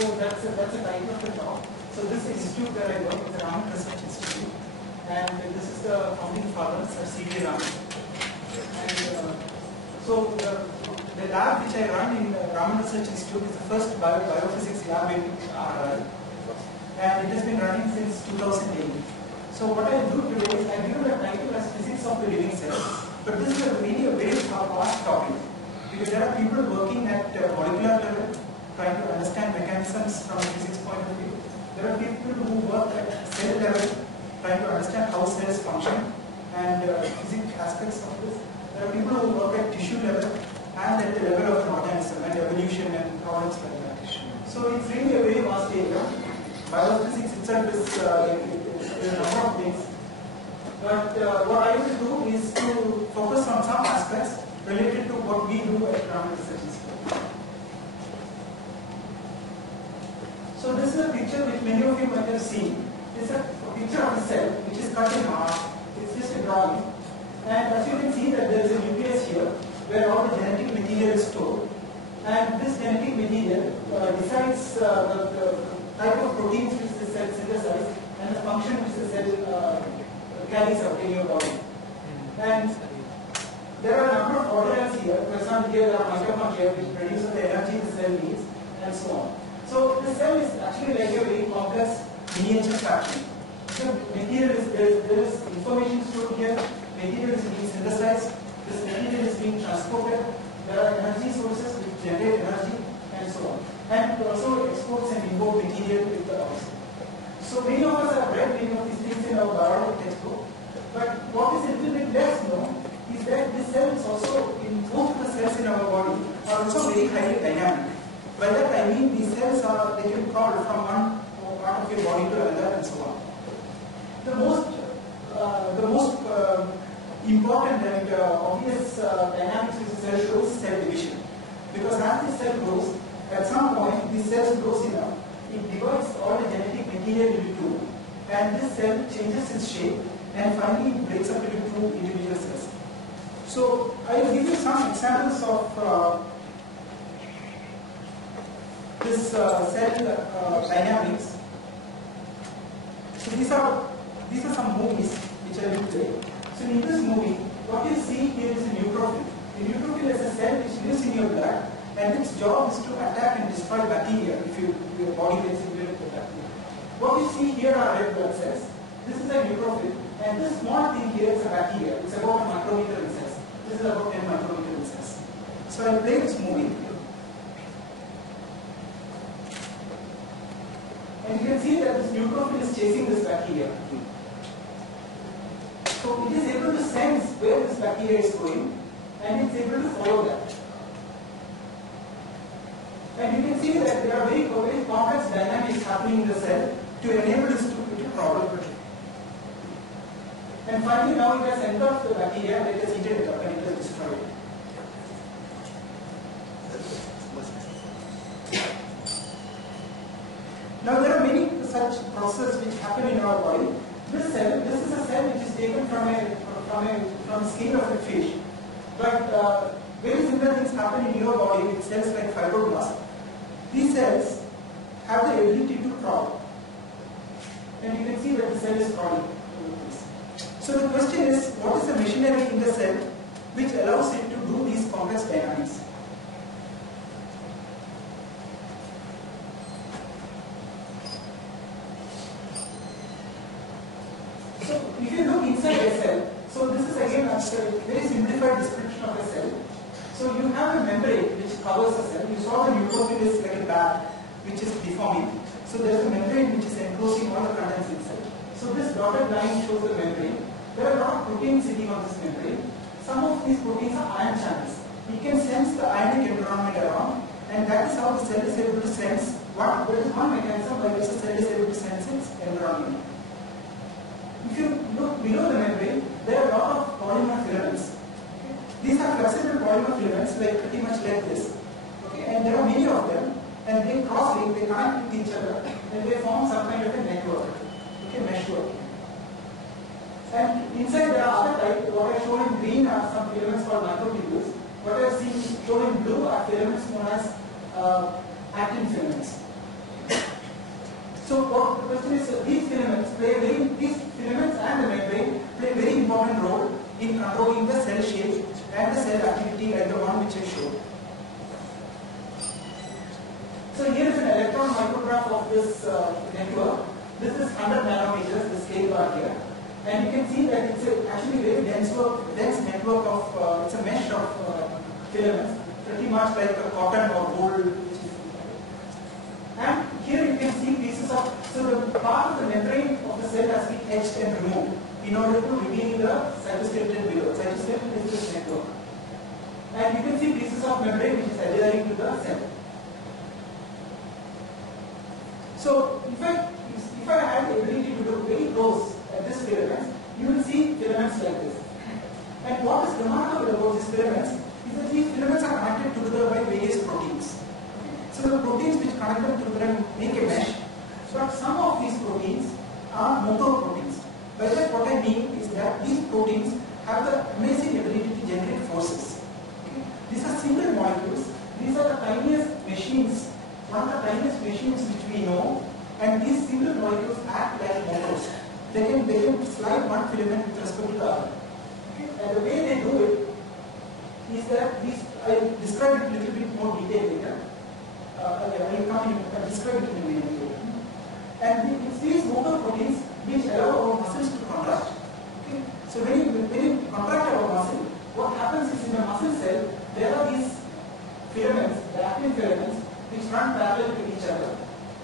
So that's a title of the talk. So this institute that I work with, the Raman Research Institute, and this is the founding father, Sir C.V. Raman. And so the lab which I run in the Raman Research Institute is the first biophysics lab in RI, and it has been running since 2008. So what I do today is I give the title as physics of the living cell, but this is really a very vast topic because there are people working at molecular level, trying to understand mechanisms from a physics point of view. There are people who work at cell level, trying to understand how cells function and physics aspects of this. There are people who work at tissue level and at the level of an organism and evolution and problems like that. So it's really a very vast area. Biophysics itself is a number of things. But what I will do is to focus on some aspects related to what we do at Raman Research Institute. So this is a picture which many of you might have seen. It's a picture of a cell which is cut in half. It's just a drawing. And as you can see that there is a nucleus here where all the genetic material is stored. And this genetic material decides the type of proteins which the cell synthesizes and the function which the cell carries out in your body. And there are a number of organelles here. For example, here there are mitochondria which produce the energy the cell needs and so on. So the cell is actually like a very complex miniature fraction. So material is there is information stored here. Material is being synthesized. This material is being transported. There are energy sources which generate energy and so on. And also exports and import material with the outside. So many of us have read many of these things in our biology textbook. But what is a little bit less known is that the cells also, in most of the cells in our body, are also very highly dynamic. By that I mean these cells are, they can crawl from one part of your body to another and so on. The most important and obvious dynamics which the cell shows is cell division. Because as the cell grows, at some point the cell grows enough, it divides all the genetic material into two, and this cell changes its shape and finally breaks up into two individual cells. So I will give you some examples of this cell dynamics. So these are some movies which I will play. So in this movie, what you see here is a neutrophil. The neutrophil is a cell which lives in your blood, and its job is to attack and destroy bacteria if your body gets infected with bacteria. What you see here are red blood cells. This is a neutrophil, and this small thing here is a bacteria. It's about a micrometer in size. This is about 10 micrometer in size. So I'll play this movie. And you can see that this neutrophil is chasing this bacteria. So it is able to sense where this bacteria is going, and it's able to follow that. And you can see that there are very complex dynamics happening in the cell to enable this to travel. And finally now it has engulfed the bacteria and it has eaten it up and it has destroyed it. Now there are many such processes which happen in our body. This is a cell which is taken from a skin of a fish. But very similar things happen in your body with cells like fibroblasts. These cells have the ability to crawl. And you can see that the cell is crawling. So the question is, what is the machinery in the cell which allows it to do these complex dynamics? So if you look inside a cell, so this is again a very simplified description of a cell. So you have a membrane which covers the cell. You saw the neutrophil is like a bag which is deforming. So there is a membrane which is enclosing all the contents inside. So this dotted line shows the membrane. There are a lot of proteins sitting on this membrane. Some of these proteins are ion channels. It can sense the ionic environment around, and that is how the cell is able to sense there is one mechanism by which the cell is able to sense its environment. If you look below the membrane, there are a lot of polymer filaments. These are flexible polymer filaments, like pretty much like this. Okay, and there are many of them, and they cross-link, they connect with each other, and they form some kind of a network, okay, meshwork. And inside there are other types. What I shown in green are some filaments called microtubules. What I have seen shown in blue are filaments known as actin filaments. So what the question is, these filaments and the membrane play a very important role in controlling the cell shape and the cell activity like the one which I showed. So here is an electron micrograph of this network. This is 100 nanometers, the scale bar here. And you can see that it's actually a very dense network of, it's a mesh of filaments, pretty much like a cotton or wool. And here you can see pieces of, so the part of the membrane of the cell has been etched and removed in order to reveal the cytoskeleton below. Cytoskeleton is this network. And you can see pieces of membrane which is adhering to the cell. So if I had the ability to look very close at this filaments, you will see filaments like this. And what is remarkable about these filaments is that these filaments are connected together by various proteins. So the proteins which connect them together and make a mesh, but some of these proteins are motor proteins. By that what I mean is that these proteins have the amazing ability to generate forces. Okay? These are single molecules. These are the tiniest machines, one of the tiniest machines which we know, and these single molecules act like motors. They can slide one filament with respect to the other. Okay? And the way they do it is that these, I will describe it a little bit more detail later. I will come and describe it in a minute later. And it's these motor proteins which allow our muscles to contract. Okay? So when you contract our muscle, what happens is in the muscle cell, there are these filaments, the actin filaments, which run parallel to each other.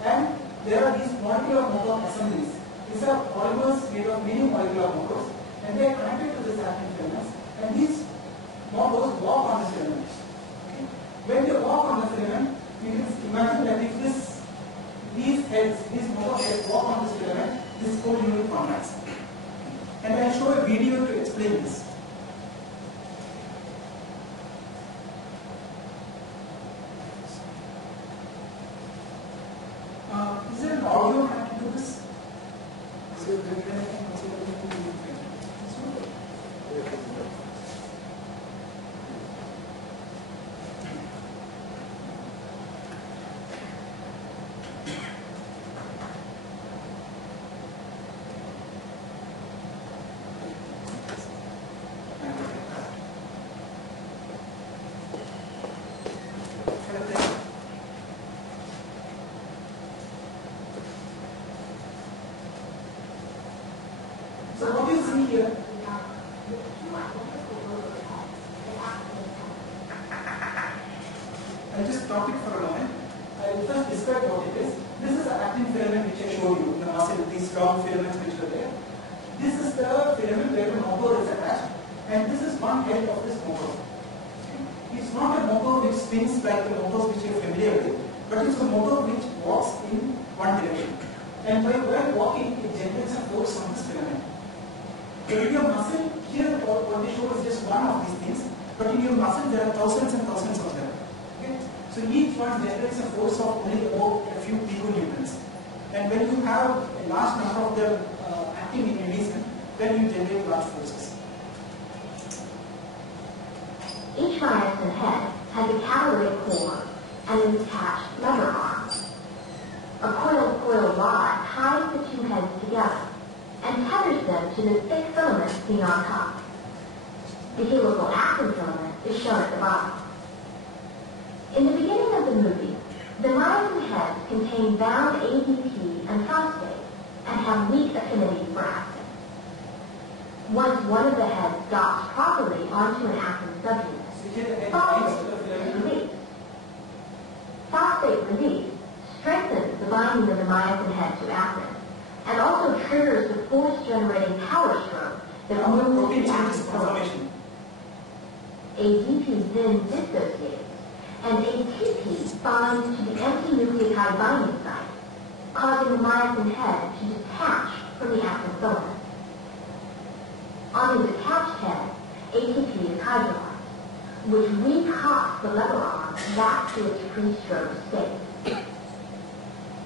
And there are these molecular motor assemblies. These are polymers made of many molecular motors, and they are connected to this actin filaments. And these motors walk on the filaments. Okay? When they walk on the filament, you can imagine that if these motor heads walk on this filament, this whole unit contracts. And I will show a video to explain this. Is there an audio I have to do this? So then I can also do So what you see here, I'll just stop it for a moment. I will first describe what it is. This is the actin filament which I showed you, the muscle, these long filaments which are there. This is the filament where the motor is attached, and this is one head of this motor. It's not a motor which spins like the motors which you are familiar with, but it's a motor which walks in one direction. And while walking, it generates a force on this filament. So in your muscle, here what they show is just one of these things, but in your muscle there are thousands and thousands of them. Okay? So each one generates a force of only about a few piconewtons. And when you have a large number of them acting in unison, then you generate large forces. Each myosin head has a catalytic core and an attached lever arm. A coil rod ties the two heads together and tethers them to the thick filament seen on top. The helical actin filament is shown at the bottom. In the beginning of the movie, the myosin heads contain bound ADP and phosphate and have weak affinity for actin. Once one of the heads docks properly onto an actin subunit, phosphate is released. Phosphate release strengthens the binding of the myosin head to actin, and also triggers the force-generating power stroke that moves the actin filament. ADP then dissociates, and ATP binds to the empty nucleotide binding site, causing the myosin head to detach from the actin filament. On the detached head, ATP is hydrolyzed, which recocks the lever arm back to its pre-stroke state.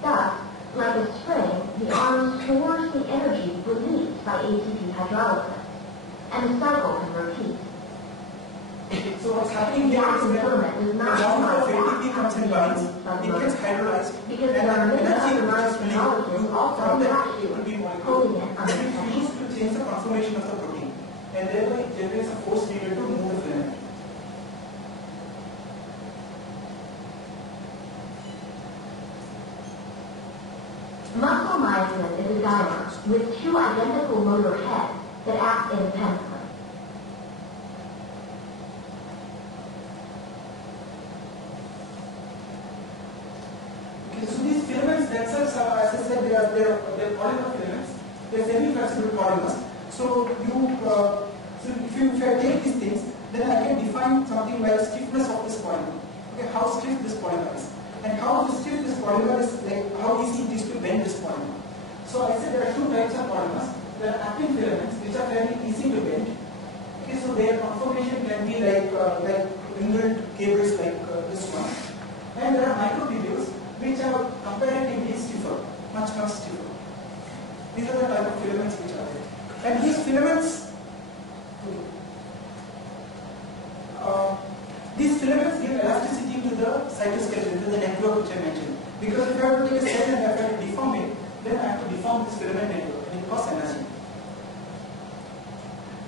Thus, like a spring, the arm stores the energy released by ATP hydrolysis, and the cycle can repeat. So what's happening here is that the molecule of ATP comes and binds, it gets hydrolyzed, and the energy which is released from that ATP molecule is used to change the conformation of the protein, and thereby it generates a force needed to move the filament. Muscle myosin is a dimer with two identical motor heads that act independently. Okay, so these filaments themselves are, as I said, they're polymer filaments. They're semi-flexible polymers. So if I take these things, then I can define something like stiffness of this polymer. Okay, how stiff this polymer is. And how stiff this polymer is, like how easy it is to bend this polymer. So I said there are two types of polymers. There are actin filaments, which are fairly easy to bend. Okay, so their conformation can be like wrinkled cables like this one. And there are microtubules, which are comparatively stiffer, much stiffer. These are the type of filaments which are there. And these filaments, give elasticity to the cytoskeleton, to the network which I mentioned. Because if I have to take a cell and if I have to deform it, then I have to deform this filament network, and it costs energy.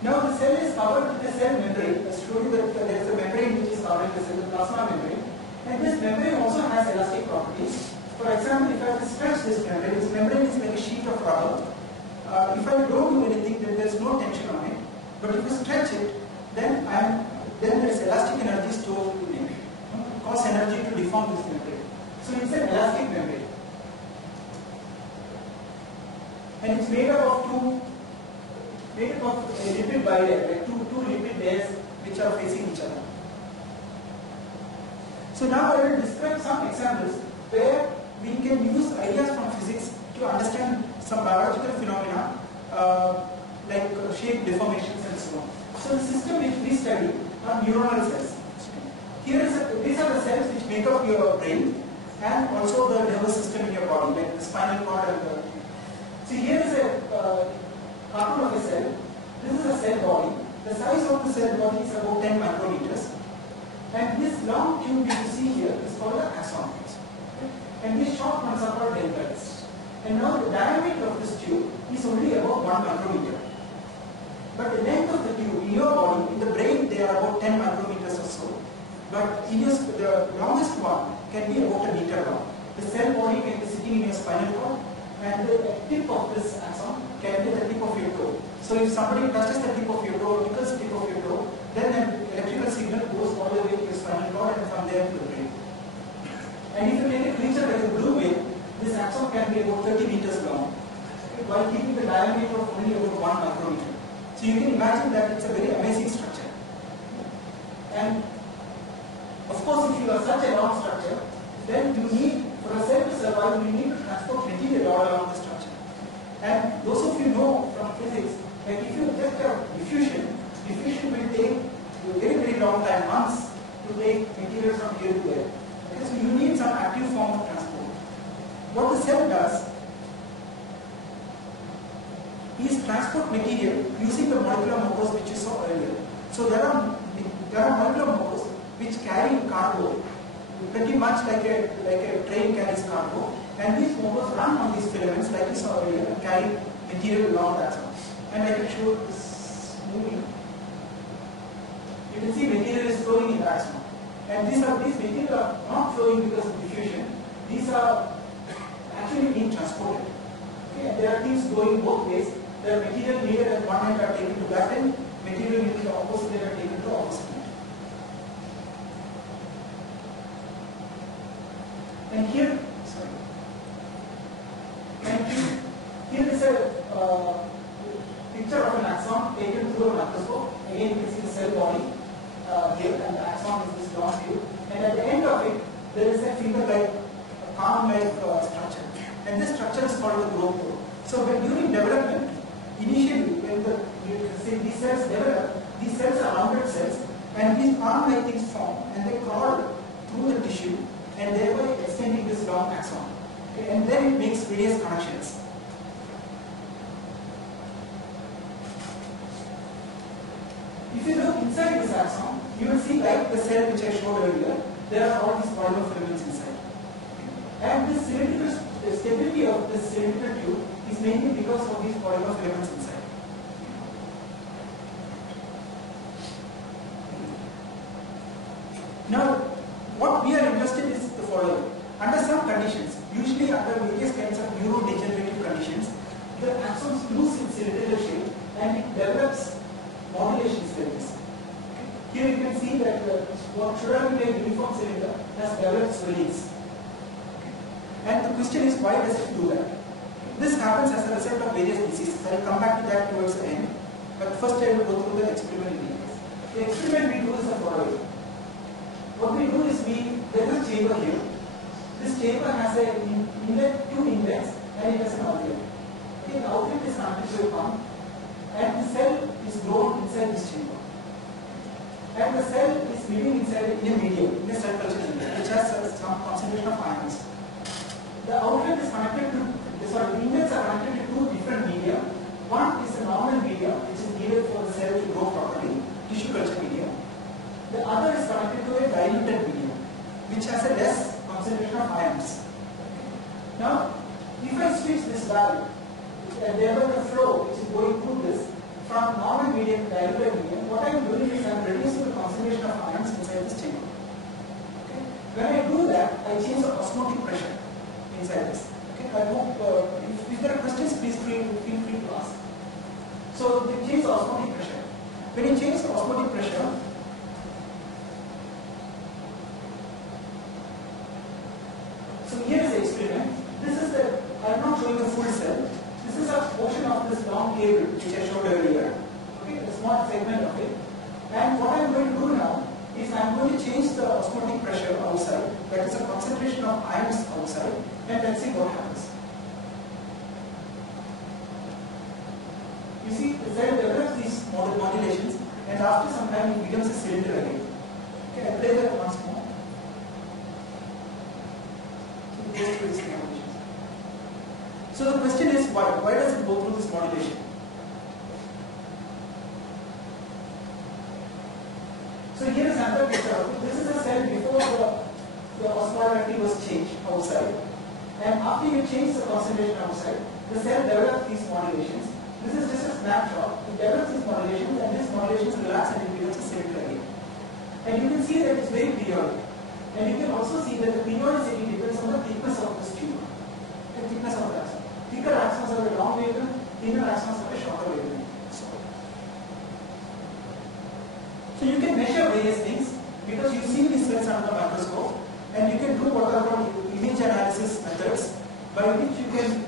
Now the cell is covered with a cell membrane. I showed you that there is a membrane which is covering the cell, the plasma membrane. And this membrane also has elastic properties. For example, if I have to stretch this membrane is like a sheet of rubber. If I don't do anything, then there is no tension on it. But if I stretch it, then there is elastic energy stored in it. It costs energy to deform this membrane. So it's an elastic membrane. And it's made up of a lipid bilayer, like two lipid layers which are facing each other. So now I will describe some examples where we can use ideas from physics to understand some biological phenomena like shape deformations and so on. So the system which we study are neuronal cells. These are the cells which make up your brain and also the nervous system in your body, like the spinal cord and the... So here is a cartoon of a cell. This is a cell body. The size of the cell body is about 10 micrometers. And this long tube you see here is called the axon. And these short ones are called dendrites. And now the diameter of this tube is only about 1 micrometer. But the length of the tube in your body, in the brain, they are about 10 micrometers or so. But in your, the longest one can be about a meter long. The cell body can be sitting in your spinal cord, and the tip of this axon can be the tip of your toe. So if somebody touches the tip of your toe, tickles the tip of your toe, then an electrical signal goes all the way to your spinal cord and from there to the brain. And if you take a creature like a blue whale, this axon can be about 30 meters long, while keeping the diameter of only about 1 micrometer. So you can imagine that it's a very amazing structure. And of course, if you have such a long structure, then you need, for a cell to survive, you need to transport material all along the structure. And those of you know from physics, like if you just have diffusion will take a very, very long time, months, to take material from here to there. Okay, so you need some active form of transport. What the cell does is transport material using the molecular motors which you saw earlier. So there are molecular motors which carry cargo, pretty much like a train carries cargo, and these motors run on these filaments like you saw earlier and carry material along that one. And I can show this moving. You can see material is flowing in that one. And these material are not flowing because of diffusion. These are actually being transported. Okay? And there are things going both ways. The material needed at one end are taken to that end, material needed at the opposite end are taken to the opposite end. And here is a picture of an axon taken through a microscope. Again, you can see the cell body here, and the axon is this long tube. And at the end of it, there is a finger-like, palm-like structure. And this structure is called the growth pole. So during development, initially, when these cells develop, these cells are rounded cells, and these palm-like things form, and they crawl through the tissue, and thereby extending this long axon. Okay? And then it makes various connections. If If you look inside this axon, you will see like the cell which I showed earlier, there are all these polymerfilaments inside. And this cylindrical stability of this cylindrical tube is mainly because of these polymerfilaments inside. Now, what we are interested in is the following. Under some conditions, usually under various kinds of neurodegenerative conditions, the axons lose its cylindrical shape and it develops modulations like this. Here you can see that what should have been a uniform cylinder has developed swellings. And the question is, why does it do that? This happens as a result of various diseases. I will come back to that towards the end. But first I will go through the experiment details. The experiment we do is the following. What we do is there is a chamber here. This chamber has a inlet, two inlets, and it has an outlet. Okay, the outlet is connected to a pump, and the cell is grown inside this chamber. And the cell is living inside in a medium, in a cell culture medium, which has some concentration of ions. The outlet is connected to, the inlets are connected to two different media. One is a normal media, which is needed for the cell to grow properly, tissue culture media. The other is connected to a diluted medium, which has a less concentration of ions. Now, if I switch this valve, and thereby the flow which is going through this from normal medium to diluted medium, what I am doing is I am reducing the concentration of ions inside this chamber. Okay? When I do that, I change the osmotic pressure inside this. Okay? I hope if there are questions, please feel free to ask. So, they change the osmotic pressure. When you change the osmotic pressure, so here is the experiment. This is the, I am not showing the full cell. This is a portion of this long cable which I showed earlier. Okay, a small segment of it. And what I am going to do now is I am going to change the osmotic pressure outside. That is a concentration of ions outside. And let's see what happens. You see, the cell develops these modulations, and after some time it becomes a cylinder again. Okay, I play that once more. So the question is, why? Why does it go through this modulation? So here is another picture. This is a cell before the osmolarity was changed outside. And after you change the concentration outside, the cell develops these modulations. This is just a snapshot. It develops these modulations, and these modulations relax and it becomes a cylinder again. And you can see that it's very periodic. And you can also see that the periodicity depends on the thickness of this tube. The thickness of the axon. Thicker axons have a long wavelength, thinner axons have a shorter wavelength. So you can measure various things because you see these cells under the microscope, and you can do what are called image analysis methods by which you can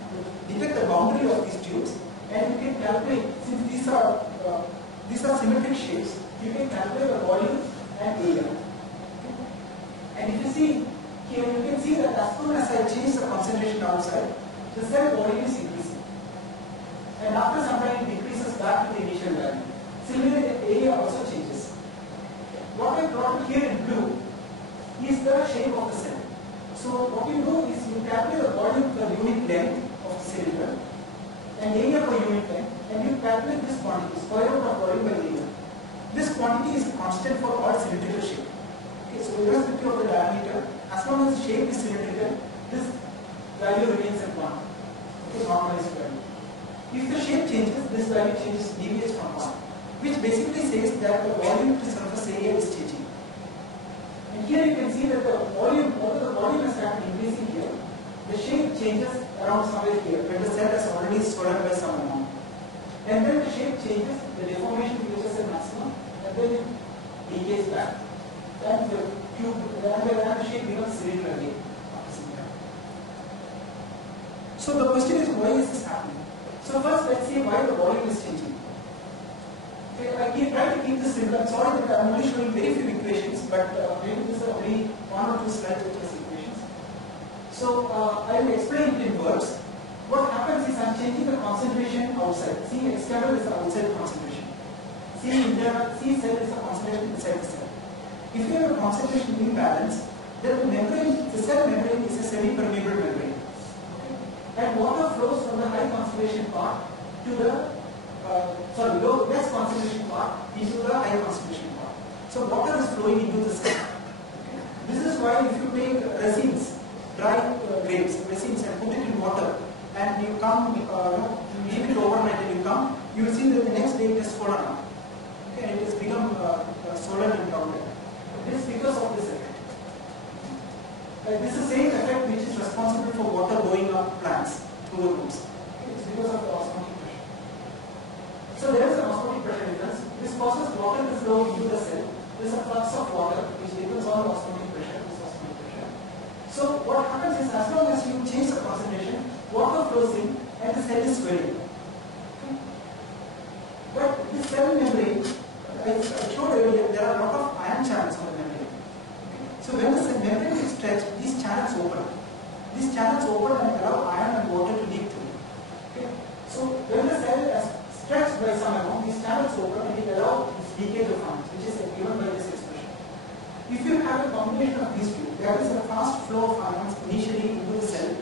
detect the boundary of these tubes, and you can calculate, since these are symmetric shapes, you can calculate the volume and area. And if you see here, you can see that as soon as I change the concentration outside, the cell volume is increasing. And after some time it decreases back to the initial value. Similarly, the area also changes. What I plotted here in blue is the shape of the cell. So what you do is you calculate the volume per unit length of the cylinder and area per unit length, and you calculate this quantity, square root of volume by area. This quantity is constant for all cylindrical shape. So irrespective of the diameter, as long as the shape is cylindrical, this value remains at 1. Okay, normalized value. If the shape changes, this value deviates from 1, which basically says that the volume to surface area is changing. And here you can see that the volume, although the volume has started increasing here, the shape changes around somewhere here, when the cell has already swollen by some amount. And then the shape changes, the deformation reaches a maximum, and then it decays back. And the tube, and the shape becomes cylinder again. So the question is, why is this happening? So first, let's see why the volume is changing. Okay, I try to keep this simple. I'm sorry that I'm only showing very few equations, but maybe this is only 1 or 2 slides with just equations. So I will explain it in words. What happens is I'm changing the concentration outside. C external is the outside concentration. C internal, C cell is the concentration inside the cell. If you have a concentration imbalance, then the membrane, the cell membrane is a semi-permeable membrane. Okay? And water flows from the high concentration part to the less concentration part into the high concentration part. So water is flowing into the cell. Okay. This is why if you take resins, dry grapes, resins, and put it in water, and you come, leave it overnight and you come, you will see that the next day it has fallen out. Okay, and it has become swollen and rounded. This is because of this effect. This is the same effect which is responsible for water going up plants to the roots. Okay, it's because of the osmotic pressure. So there is an osmotic pressure difference. This causes water to flow into the cell. There is a flux of water which depends on the osmotic pressure. So what happens is, as long as you change the concentration, water flows in and the cell is swelling. Okay. But this cell membrane, I showed earlier, there are a lot of ion channels on the membrane. Okay. So when the cell membrane is stretched, these channels open. These channels open and allow ion and water to leak through. Okay. So when the cell is stretched by some amount, these channels open and it allows this leakage of ions, which is given by this expression. If you have a combination of these two, there is a fast flow of ions initially into the cell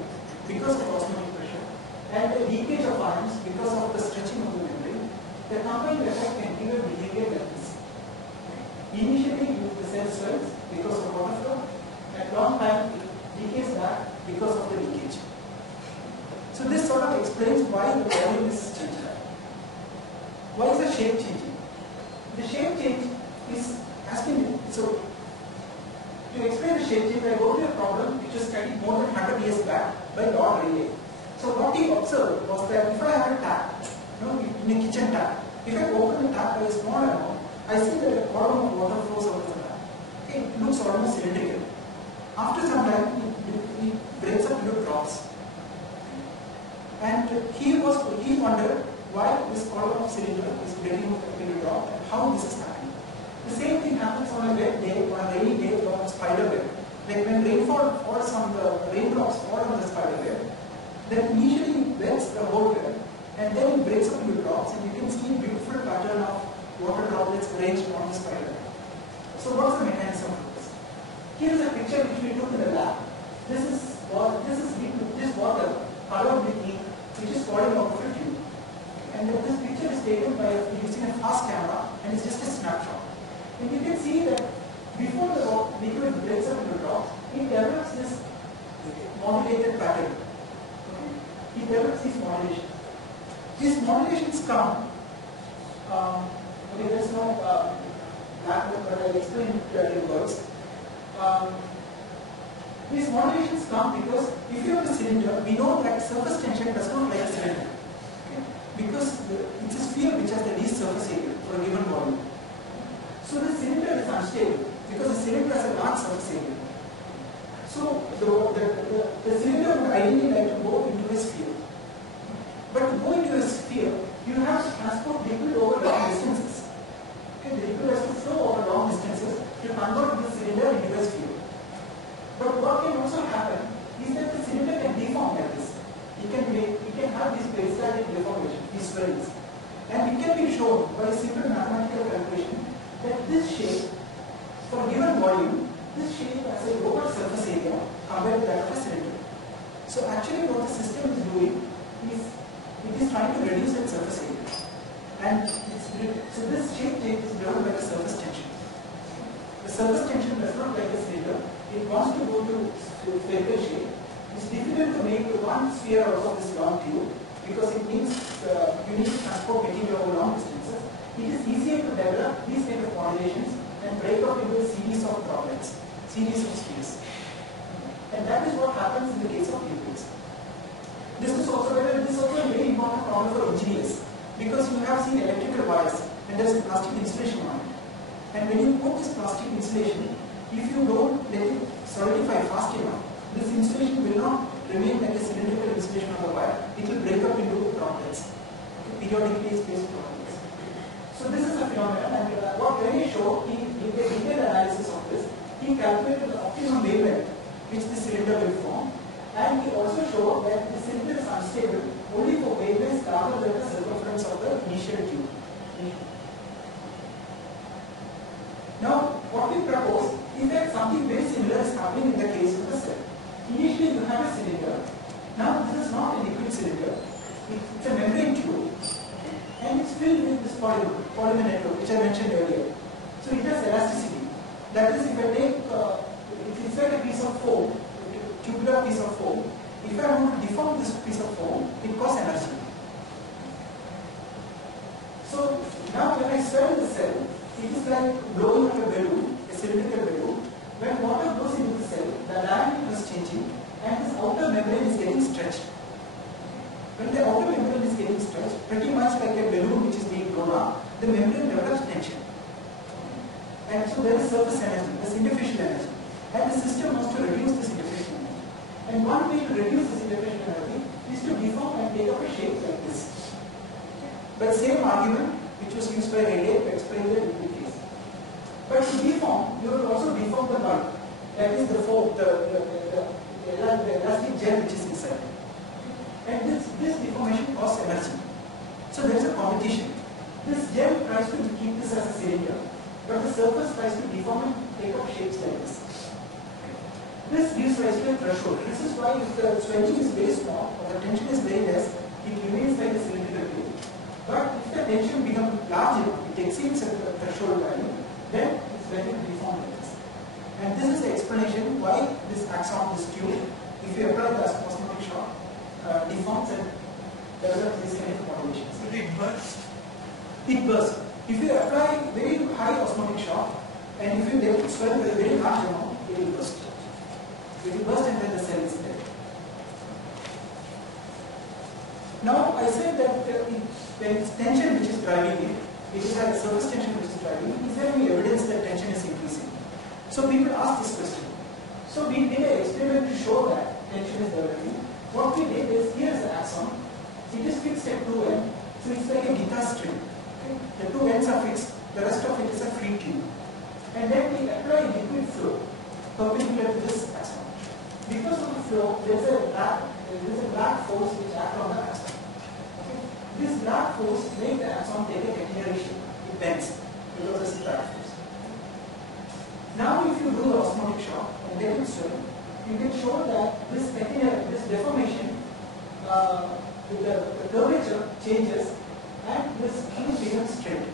because of osmotic pressure and a leakage of ions because of the stretching of the membrane. The combined effect can give a behavior like this. Initially, the cell swells because of water flow, at long time it decays back because of the leakage. So this sort of explains why the volume is changing. Why is the shape changing? The shape change has been so. To explain the shape change, I go to a problem which was studied more than 100 years back by Lord Rayleigh. So what he observed was that if I have a tap, in a kitchen tap, if I open the tap by a small amount, I see that a column of water flows out of the tap. Okay, it looks almost cylindrical. After some time, it breaks up into drops. And he wondered why this column of cylinder is breaking up into drop and how this is happening. The same thing happens on a wet day, on a rainy day, or a spider web. Like when rainfall falls on the raindrops fall on the spider web, then initially wets the whole web, and then it breaks up into drops, and you can see a beautiful pattern of water droplets arranged on the spider web. So what's the mechanism for this? Here is a picture which we took in the lab. This water colored with ink, which is falling out of a tube. And this picture is taken by using a fast camera, and it's just a snapshot. And you can see that before the liquid breaks up into drops, it develops this modulated pattern. Okay? It develops these modulations. These modulations come, okay, there's no blackboard, but I'll explain it in words. These modulations come because if you have a cylinder, we know that surface tension does not like a cylinder. Okay? Because it's a sphere which has the least surface area for a given volume. So the cylinder is unstable because the cylinder has a large surface area. So the cylinder would ideally like to go into a sphere. But to go into a sphere, you have to transport liquid over long distances. Okay, the liquid has to flow over long distances to convert the cylinder into a sphere. But what can also happen is that the cylinder can deform like this. It can have this peristaltic deformation, these swellings. And it can be shown by a simple mathematical calculation that this shape, for a given volume, this shape has a lower surface area compared to that of a cylinder. So actually what the system is doing is, it is trying to reduce its surface area. And so this shape change is driven by the surface tension. The surface tension does not like a cylinder. It wants to go to spherical shape. It's difficult to make one sphere out of this long tube because it means you need to transport material over long distances. It is easier to develop these kind of modulations and break up into a series of droplets, series of spheres. And that is what happens in the case of liquids. This is also a very important problem for engineers because you have seen electrical wires and there is a plastic insulation on it. And when you put this plastic insulation, if you don't let it solidify fast enough, this insulation will not remain like a cylindrical insulation on the wire. It will break up into droplets, periodically spaced droplets. So this is a phenomenon, and what Raman showed, he did a detailed analysis of this. He calculated the optimum wavelength which the cylinder will form, and he also showed that the cylinder is unstable only for wavelengths larger than the circumference of the initial tube. Now, what we propose is that something very similar is happening in the case of the cell. Initially, you have a cylinder. Now, this is not a liquid cylinder. It's a membrane tube, and it's filled with this polymer network, which I mentioned earlier. So it has elasticity. That is, if I take, it's like a piece of foam, a tubular piece of foam. If I want to deform this piece of foam, it costs energy. So now when I swell the cell, it is like blowing up a balloon, a cylindrical balloon. When water goes into the cell, the diameter is changing and this outer membrane is getting stretched. When the outer membrane is getting stretched, pretty much like a balloon which is being blown up, the membrane develops tension. And so there is surface energy, this interfacial energy. And the system wants to reduce this interfacial energy. And one way to reduce this interfacial energy is to deform and take up a shape like this. But same argument which was used by Rayleigh to explain the liquid case. But to deform, you will also deform the bulk. That is the foam, the elastic gel which is inside. And this deformation costs energy. So there is a competition. This gel tries to keep this as a cylinder, but the surface tries to deform and take up shapes like this. This gives rise to a threshold. This is why if the swelling is very small or the tension is very less, it remains like a cylindrical plate. But if the tension becomes large enough, it exceeds the threshold value, then it's likely to deform like this. And this is the explanation why this axon, this tube, if you apply the osmotic shock, deforms and develops this kind of modulations. Will it burst? It bursts. If you apply very high osmotic shock and if you let it swell with a very large amount, it will burst. It will burst and then the cell is dead. Now I said that when it's tension which is driving it, it is like a surface tension which is driving it, is there any evidence that tension is increasing? So people ask this question. So we did an experiment to show that tension is developing. What we did is, here is the axon. It is fixed at two ends. So it's like a guitar string. Okay? The two ends are fixed. The rest of it is a free tube. And then we apply liquid flow perpendicular to this axon. Because of the flow, there is a black force which acts on the axon. Okay? This black force makes the axon take a catenary shape. It bends because of this black force. Now if you do the osmotic shock and let it swell, you can show that this catenary, this deformation, the curvature changes and this tube becomes straight.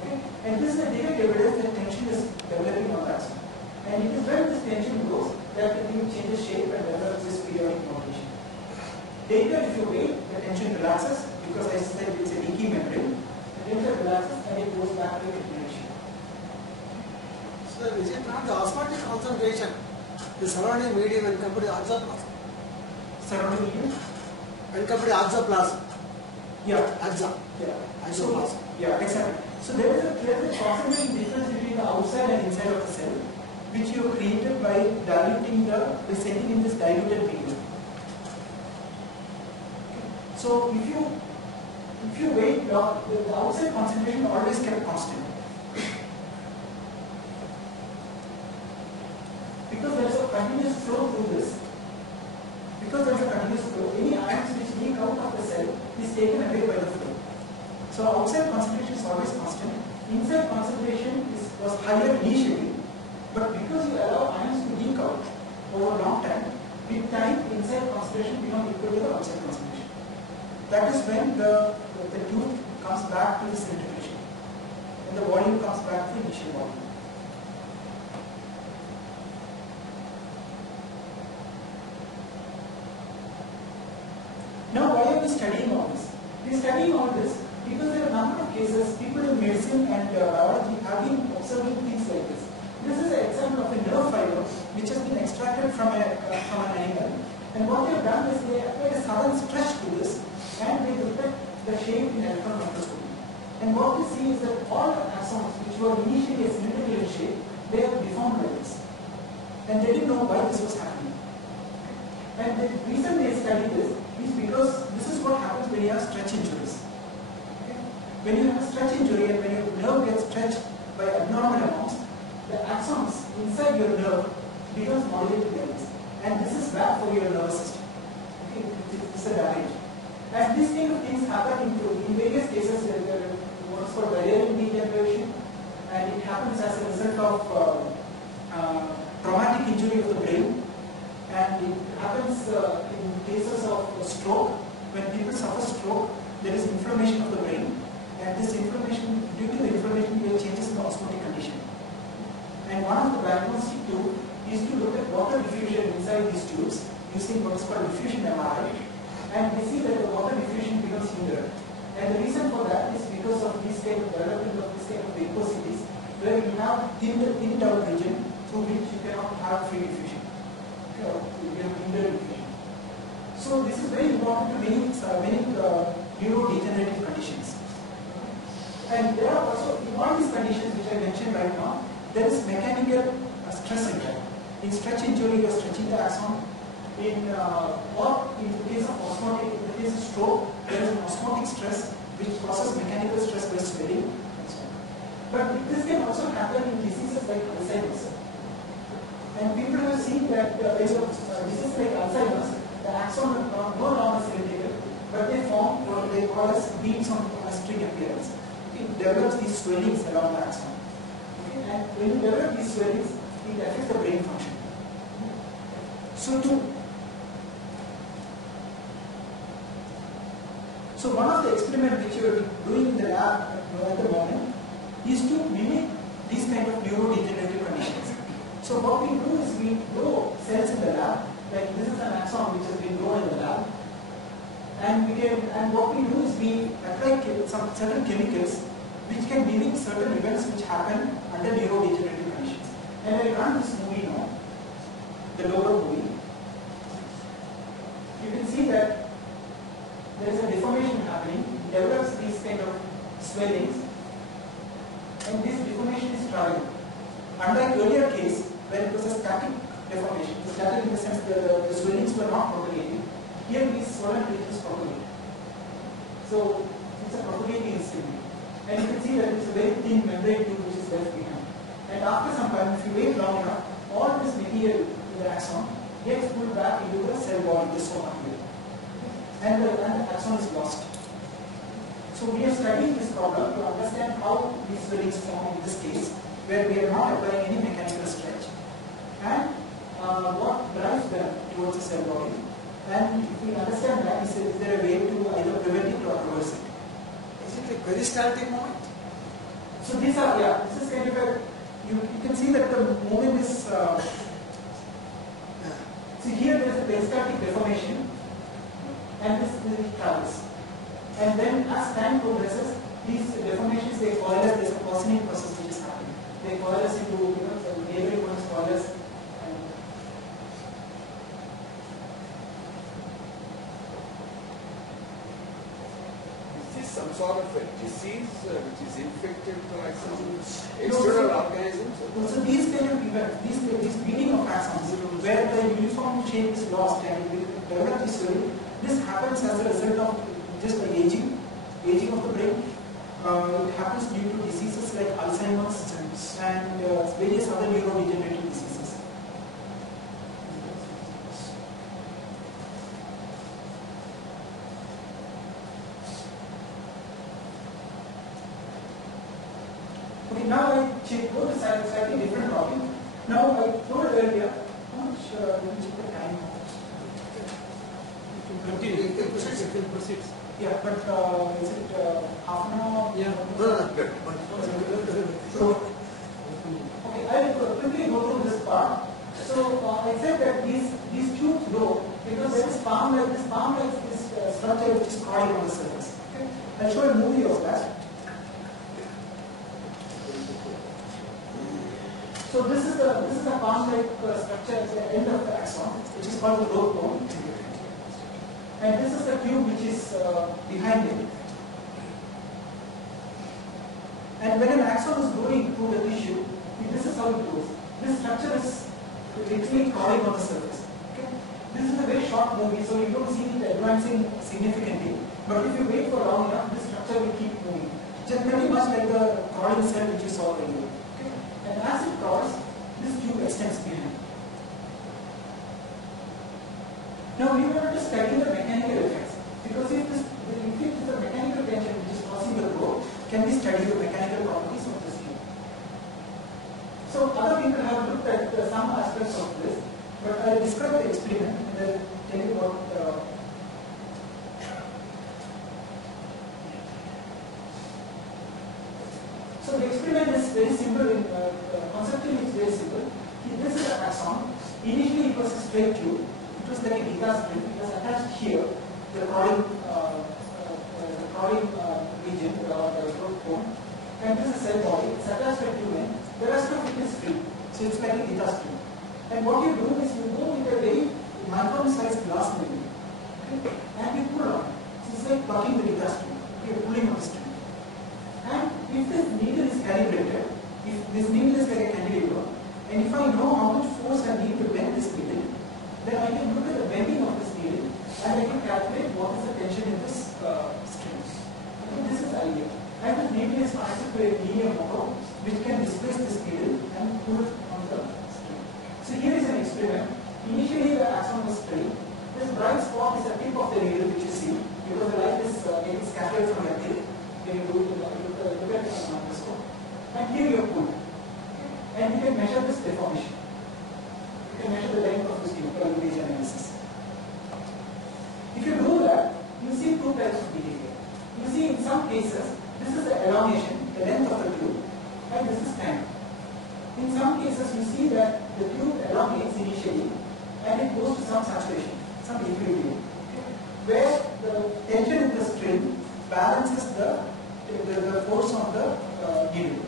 Okay? And this is a direct evidence that tension is developing on the axon. And it is when this tension goes that the tube changes shape and develops this periodic modulation. Later, if you wait, the tension relaxes because I said it's a leaky membrane. The tension relaxes and it goes back to the catenary shape. So is it not the osmotic concentration, the surrounding medium when compared to exoplasm? Surrounding medium? When compared to exoplasm? Yeah. Exoplasm. So, yeah, exactly. So there is a concentration difference between the outside and inside of the cell, which you have created by diluting by setting in this diluted medium. So if you wait, the outside concentration always kept constant. Because there is a continuous flow through this. Because there is a continuous flow, any ions which leak out of the cell is taken away by the flow. So outside concentration is always constant. Inside concentration was higher initially, but because you allow ions to leak out over a long time, with time inside concentration becomes equal to the outside concentration. That is when the tube comes back to the centrifugation, and the volume comes back to the initial volume. Now, why are we studying all this? We are studying all this because there are a number of cases, people in medicine and biology have been observing things like this. This is an example of a nerve fiber which has been extracted from an animal. And what they have done is they applied a sudden stretch to this and they detect the shape in electron microscopy. And what we see is that all the axons which were initially a cylindrical in shape, they have deformed like this. And they didn't know why this was happening. And the reason they study this is because this is what happens when you have stretch injuries. Okay? When you have a stretch injury and when your nerve gets stretched by abnormal amounts, the axons inside your nerve becomes modulated like this. And this is bad for your nervous system. Okay? It's a damage. And these kind of things happen in various cases. There is what's called Valerian degeneration, and it happens as a result of traumatic injury of the brain. And it happens in cases of stroke. When people suffer stroke, there is inflammation of the brain, and this inflammation, due to the inflammation, there are changes in the osmotic condition. And one of the diagnostic tools is to look at water diffusion inside these tubes using what is called diffusion MRI, and we see that the water diffusion becomes hindered. And the reason for that is because of this kind of development of this kind of viscosities, where you have thin out region through which you cannot have free diffusion. You have hindered diffusion. So this is very important to many neurodegenerative conditions. And there are also, in all these conditions which I mentioned right now, there is mechanical stress injury. In stretch injury, you are stretching the axon. Or in the case of osmotic, in the case of stroke, there is an osmotic stress which causes mechanical stress by swelling. But this can also happen in diseases like Alzheimer's. And people have seen that there is a disease like Alzheimer's, the axon is no longer cylindrical, but they form what they call as beams on a string appearance. It develops these swellings along the axon. Okay? And when you develop these swellings, it affects the brain function. So one of the experiments which you are doing in the lab at the moment is to mimic these kind of neurodegenerative conditions. So what we do is we grow cells in the lab, like this is an axon which has been grown in the lab, and what we do is we apply some certain chemicals which can mimic certain events which happen under neurodegenerative conditions. And I run this movie now, the lower movie. You can see that there is a deformation happening, it develops these kind of swellings, and this deformation is traveling. Unlike earlier case, where it was a static deformation, static in the sense that the swellings were not propagating, here these swollen regions propagate. So it's a propagating instrument. And you can see that it's a very thin membrane tube which is left behind. And after some time, if you wait long enough, all this material in the axon gets pulled back into the cell wall, the soma here. And the axon is lost. So we are studying this problem to understand how these swellings form in this case, where we are not applying any mechanical stretch, and what drives them towards the cell body. And if we understand that, is there a way to either prevent it or reverse it? Is it a peristaltic moment? So these are, this is kind of a, you can see that the movement is, see here there is a peristaltic deformation, and this travels. And then as time progresses, these deformations, they coalesce, there is a coarsening process which is happening. They coalesce into, the neighboring ones coalesce. Some sort of a disease which is infected by some external organisms? So these kind of events, these bleeding of axons, where the uniform shape is lost and it develop this way, this happens as a result of just the aging of the brain. It happens due to diseases like Alzheimer's and various other neurodegenerative diseases. Okay, now I go to slightly different topic. Now I told earlier, how much let me check the time. You can proceed. Yeah, but is it half an hour? Yeah. So, okay, I will quickly go through this part. So I said that these tubes grow because there is palm-like this structure which is coiled on the surface. Okay, I'll show a movie of that. So this is a palm-like structure at the end of the axon, which is called the growth bone. And this is the tube which is behind it. And when an axon is going through the tissue, this is how it goes. This structure is literally crawling on the surface. Okay? This is a very short movie, so you don't see it advancing significantly. But if you wait for long enough, this structure will keep moving. Just pretty much like the crawling cell which you saw earlier. Okay? And as it crawls, this tube extends behind. Now we want to study the mechanical effects, because if it is the mechanical tension which is causing the growth, can we study the mechanical properties of this tube? So other people have looked at some aspects of this, but I will describe the experiment and I will tell you what. So the experiment is very simple. Conceptually, it's very simple. This is an axon. Initially, it was a straight tube. It was like a guitar string. It was attached here to the crawling region or the throat bone. And this is cell body. It's attached to a tube end. The rest of it is free. So it's like a guitar string. And what you do is you go with a very micron-sized glass needle, okay? And you pull on. So it's like plugging the guitar string. You're pulling on the string. And if this needle is calibrated, if this needle is like a cantilever, and if I know how much force I need to bend this needle, then I can look at the bending of this needle and I can calculate what is the tension in this string. Okay, this is the idea. And this needle is connected to a linear motor which can displace this needle and pull it on the string. So here is an experiment. Initially the axon was straight. This bright spot is the tip of the needle which you see because the light is getting scattered from the tip. When you look at the microscope. And here you pull. And you can measure this deformation. You can measure the length of this tube for image analysis. If you do that, you see two types of behavior. You see in some cases, this is the elongation, the length of the tube, and this is time. In some cases, you see that the tube elongates initially, and it goes to some saturation, some equilibrium, where the tension in the string balances the force on the needle.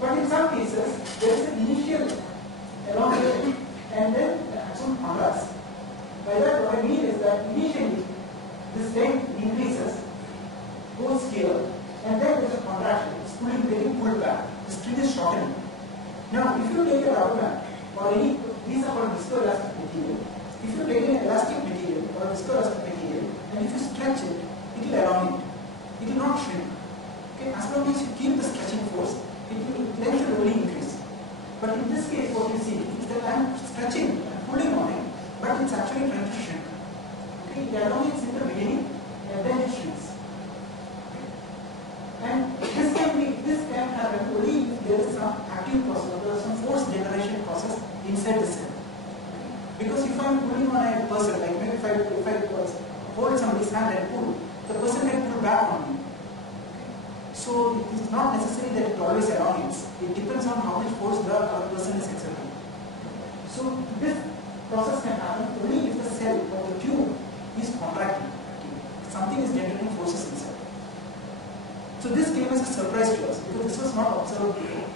But in some cases, there is an initial elongation and then the axon contracts. By that, what I mean is that initially this length increases, goes here, and then there is a contraction. It's getting pulled back. The string is shortening. Now, if you take a rubber band or any, these are called viscoelastic material. If you take an elastic material or a viscoelastic material, and if you stretch it, it will elongate. It will not shrink. Okay? As long as you keep the stretching force, length will only increase. But in this case, what you see is that I am stretching and pulling on it, but it's actually trying to shrink. Okay? It elongates in the beginning, and then it shrinks. Okay? And this can happen only if there is some active process, or there is some force generation process inside the cell. Okay? Because if I am pulling on a person, like maybe if I hold somebody's hand and pull, the person can pull back on me. So it is not necessary that it always elongates. It depends on how much force the other person is exerting. So this process can happen only if the cell or the tube is contracting. Something is generating forces inside. So this came as a surprise to us because this was not observed before.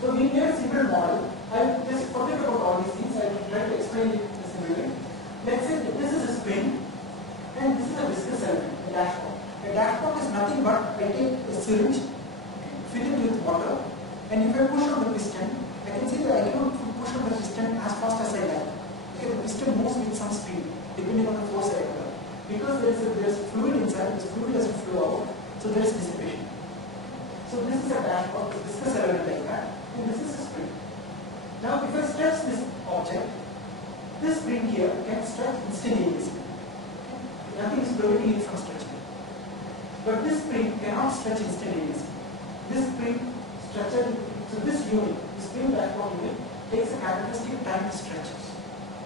So we made a simple model. I just forget about all these things. I will try to explain it in a simple way. Let's say that this is a spring and this is a viscous element, a dashpot. A dashpot is nothing but I take a syringe, fill it with water, and if I push on the piston, I can see that I cannot push on the piston as fast as I like. Okay, the piston moves with some speed, depending on the force I apply. Because there is fluid inside, this fluid doesn't flow out, so there is dissipation. So this is a dashpot, a viscous element like that, and this is a spring. Now if I stretch this object, this spring here can stretch instantaneously. Nothing is preventing it from stretching. But this spring cannot stretch instantaneously. This spring stretches, so this unit, the spring dashpot unit, takes a characteristic time to stretch.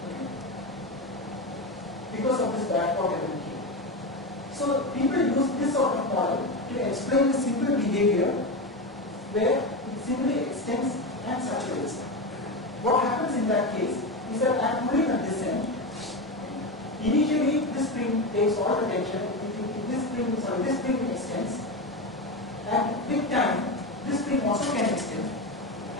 Okay? Because of this dashpot element here. So people use this sort of model to explain the simple behavior where it simply extends and saturates. What happens in that case is that I am pulling at this end. Initially, this spring takes all the tension. This spring extends, and with time, this spring also can extend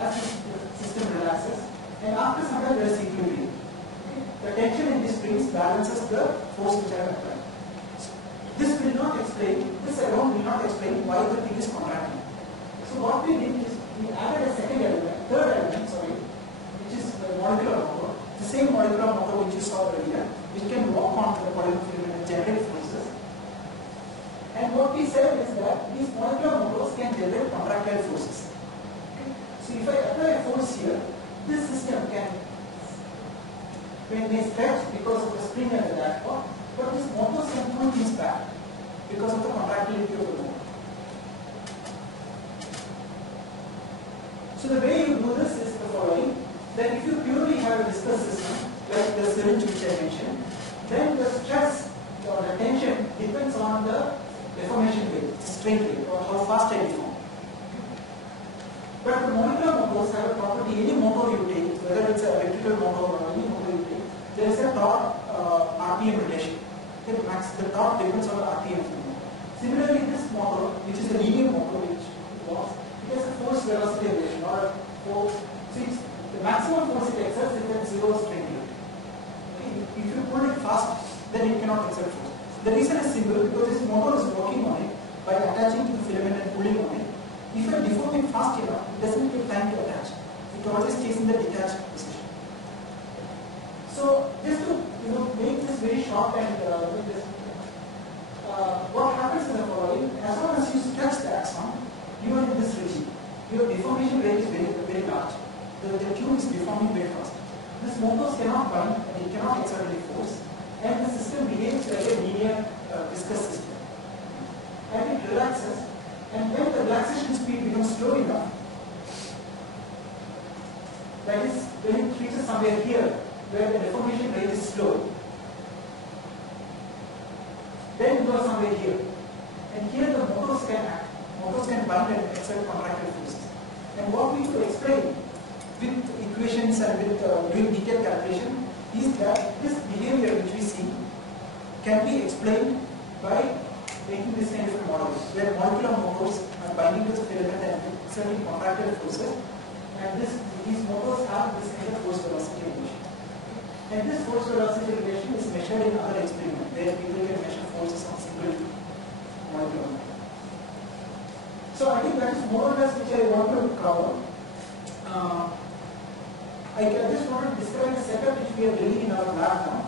as the system relaxes, and after some time there is equilibrium. Okay? The tension in this spring balances the force which I have applied. So this will not explain, this alone will not explain why the thing is contracting. So what we did is we added a third element, which is the molecular motor, the same molecular motor which you saw earlier, which can walk onto the polymer filament and generate forces. And what we said is that these molecular motors can generate contractile forces. Okay? So if I apply a force here, this system may stretch because of the spring and the dashpot, but these motors can pull things back because of the contractility of the motor. So the way you do this is the following: that if you purely have a viscous system, like the syringe which I mentioned, then the stress or the tension depends on the deformation rate, strain rate, or how fast I deform. But the molecular motors have a property, any motor you take, whether it's an electrical motor or any motor you take, there is a torque RPM relation. Okay, the torque depends on the RPM of the motor. Similarly, this motor, which is a linear motor, which works, it has a force velocity relation or a force. So the maximum force it exerts is at 0 straight line. Okay, if you pull it fast, then it cannot exert force. The reason is simple, because this motor is working on it by attaching to the filament and pulling on it. If I deform it fast enough, it doesn't take time to attach. It always stays in the detached position. So just to make this very short and what happens is the following: as long as you stretch the axon, you are in this regime. Your deformation rate is very large. The tube is deforming very fast. This motors cannot bind and it cannot exert any force, and the system behaves like a linear viscous system. And it relaxes, and when the relaxation speed becomes slow enough, that is when it reaches somewhere here where the deformation rate is slow, then you are somewhere here, and here the motors can act. Motors can bind and exert contractile forces. And what we could explain with equations and with doing detailed calculation is that this behavior which we see can be explained by making this kind of a model where molecular motors are binding to the filament and exerting contractile forces, and these motors have this kind of force velocity relation. And this force velocity relation is measured in other experiments where people can measure forces on single molecular motor. So I think that is more or less which I want to cover. I just want to describe the setup which we are doing in our lab now.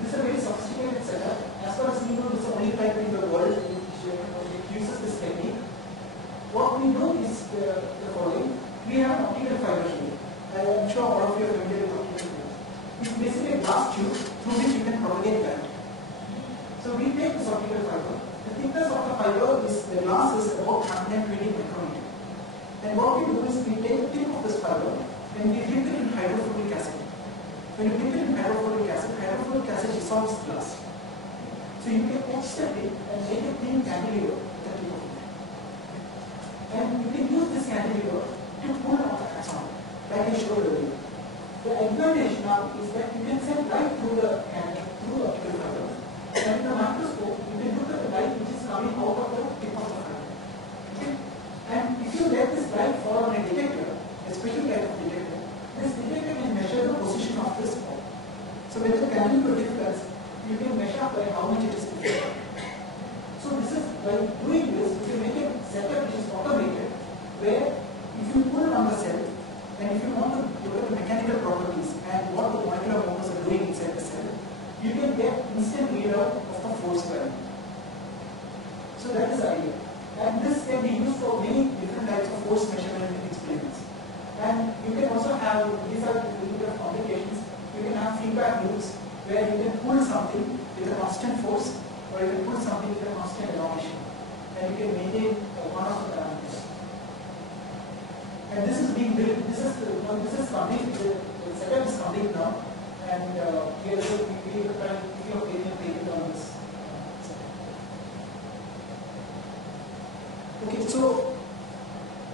This is a very sophisticated setup. As far as we know, this is the only type in the world which uses this technique. What we do is the following. We have an optical fiber here. I am sure all of you are familiar with optical fiber. It's basically a glass tube through which you can propagate light. So we take this optical fiber. The thickness of the fiber is, the glass is about 120 micrometer. And what we do is we take the tip of this fiber and we dip it in hydrofluoric acid. When you dip it in hydrofluoric acid dissolves glass. So you can etch the tip and make a thin cantilever at the tip of it. And you can use this cantilever to pull out the axon, like I showed earlier. The advantage now is that you can send light through the optical fiber. And in the microscope, you can look at the light which is coming out of the tip of the fiber. Okay? And if you let this light fall on a detector, a special type of detector, this detector can measure the position of this ball. So when the cantilever differs, you can measure by how much it is different. So this is, by doing this, you can make a setup which is automated, where if you pull on the cell, and if you want to look at the mechanical properties and what the molecular motors are doing inside the cell, you can get instant readout of the force value. So that is the idea. And this can be used for many different types of force measurement experiments. And you can also have, these are a little bit of complications, you can have feedback loops where you can pull something with a constant force, or you can pull something with a constant elongation. And you can maintain one of the parameters. And this is being built, this is complete, the setup is complete now. And we are trying to getting a patent on this. Okay, so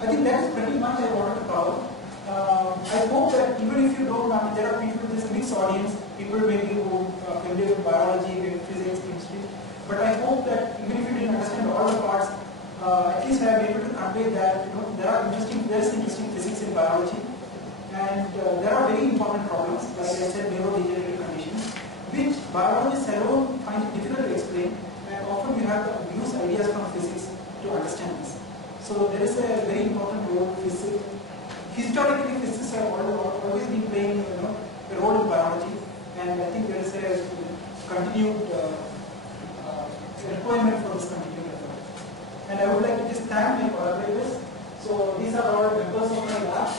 I think that is pretty much I wanted to cover. I hope that even if you don't know, there are people in this mixed audience, people maybe who are familiar with biology, with physics, chemistry. But I hope that even if you didn't understand all the parts, at least I am able to convey that there is interesting physics in biology. And there are very important problems, like I said, neurodegenerative conditions, which biologists alone find it difficult to explain, and often you have to use ideas from physics to understand this. So there is a very important role of physics. Historically, physicists have always been playing a role in biology, and I think there is a continued requirement for this continued effort. And I would like to just thank my collaborators. So these are all members of my lab.